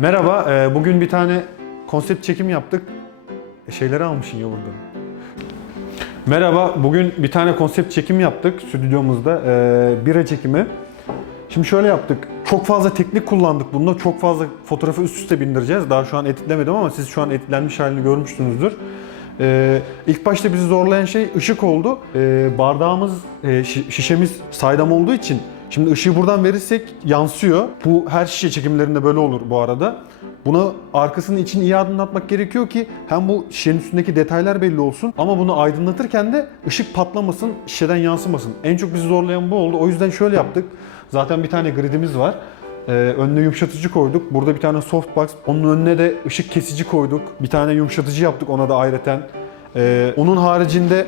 Merhaba, e, bugün bir tane konsept çekim yaptık. E, şeyleri almışsın ya burada. Merhaba, bugün bir tane konsept çekim yaptık stüdyomuzda. E, çekimi. Şimdi şöyle yaptık. Çok fazla teknik kullandık bunda. Çok fazla fotoğrafı üst üste bindireceğiz. Daha şu an editlemedim ama siz şu an editlenmiş halini görmüşsünüzdür. Ee, ilk başta bizi zorlayan şey ışık oldu. Ee, bardağımız, e, şi- şişemiz saydam olduğu için şimdi ışığı buradan verirsek yansıyor. Bu her şişe çekimlerinde böyle olur bu arada. Buna arkasının için iyi aydınlatmak gerekiyor ki hem bu şişenin üstündeki detaylar belli olsun ama bunu aydınlatırken de ışık patlamasın, şişeden yansımasın. En çok bizi zorlayan bu oldu. O yüzden şöyle yaptık. Zaten bir tane gridimiz var. Ee, önüne yumuşatıcı koyduk. Burada bir tane softbox. Onun önüne de ışık kesici koyduk. Bir tane yumuşatıcı yaptık ona da ayrıten. Ee, onun haricinde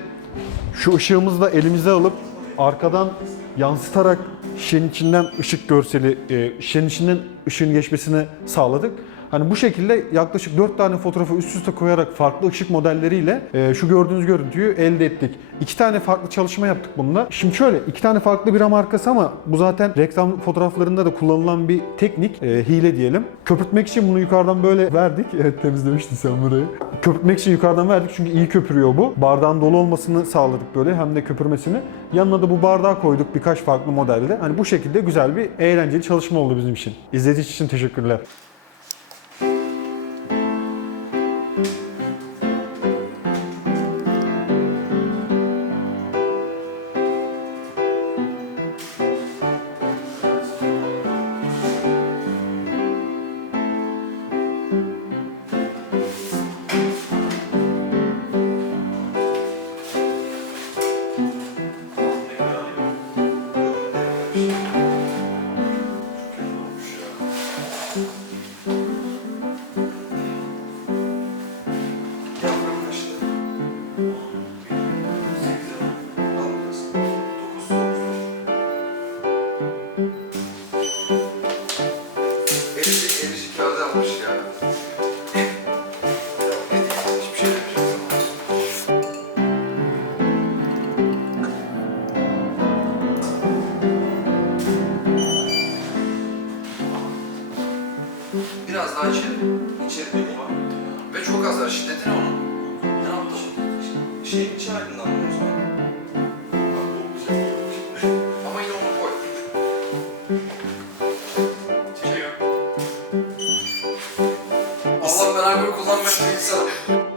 şu ışığımızı da elimize alıp arkadan yansıtarak şişenin içinden ışık görseli, e, şişenin içinden ışığın geçmesini sağladık. Hani bu şekilde yaklaşık 4 tane fotoğrafı üst üste koyarak farklı ışık modelleriyle e, şu gördüğünüz görüntüyü elde ettik. İki tane farklı çalışma yaptık bununla. Şimdi şöyle iki tane farklı bira markası ama bu zaten reklam fotoğraflarında da kullanılan bir teknik, e, hile diyelim. Köpürtmek için bunu yukarıdan böyle verdik. Evet temizlemiştin sen burayı. Köpürtmek için yukarıdan verdik çünkü iyi köpürüyor bu. Bardağın dolu olmasını sağladık böyle hem de köpürmesini. Yanına da bu bardağı koyduk birkaç farklı modelde. Hani bu şekilde güzel bir eğlenceli çalışma oldu bizim için. İzlediğiniz için teşekkürler. Biraz daha içeri. İçeri döneyim. Ve çok az var. Şiddeti ne onun? Şeyin içi aydınlanmıyor zaman. Ama yine onu koy. Allah ben alkol kullanmayan bir insanım.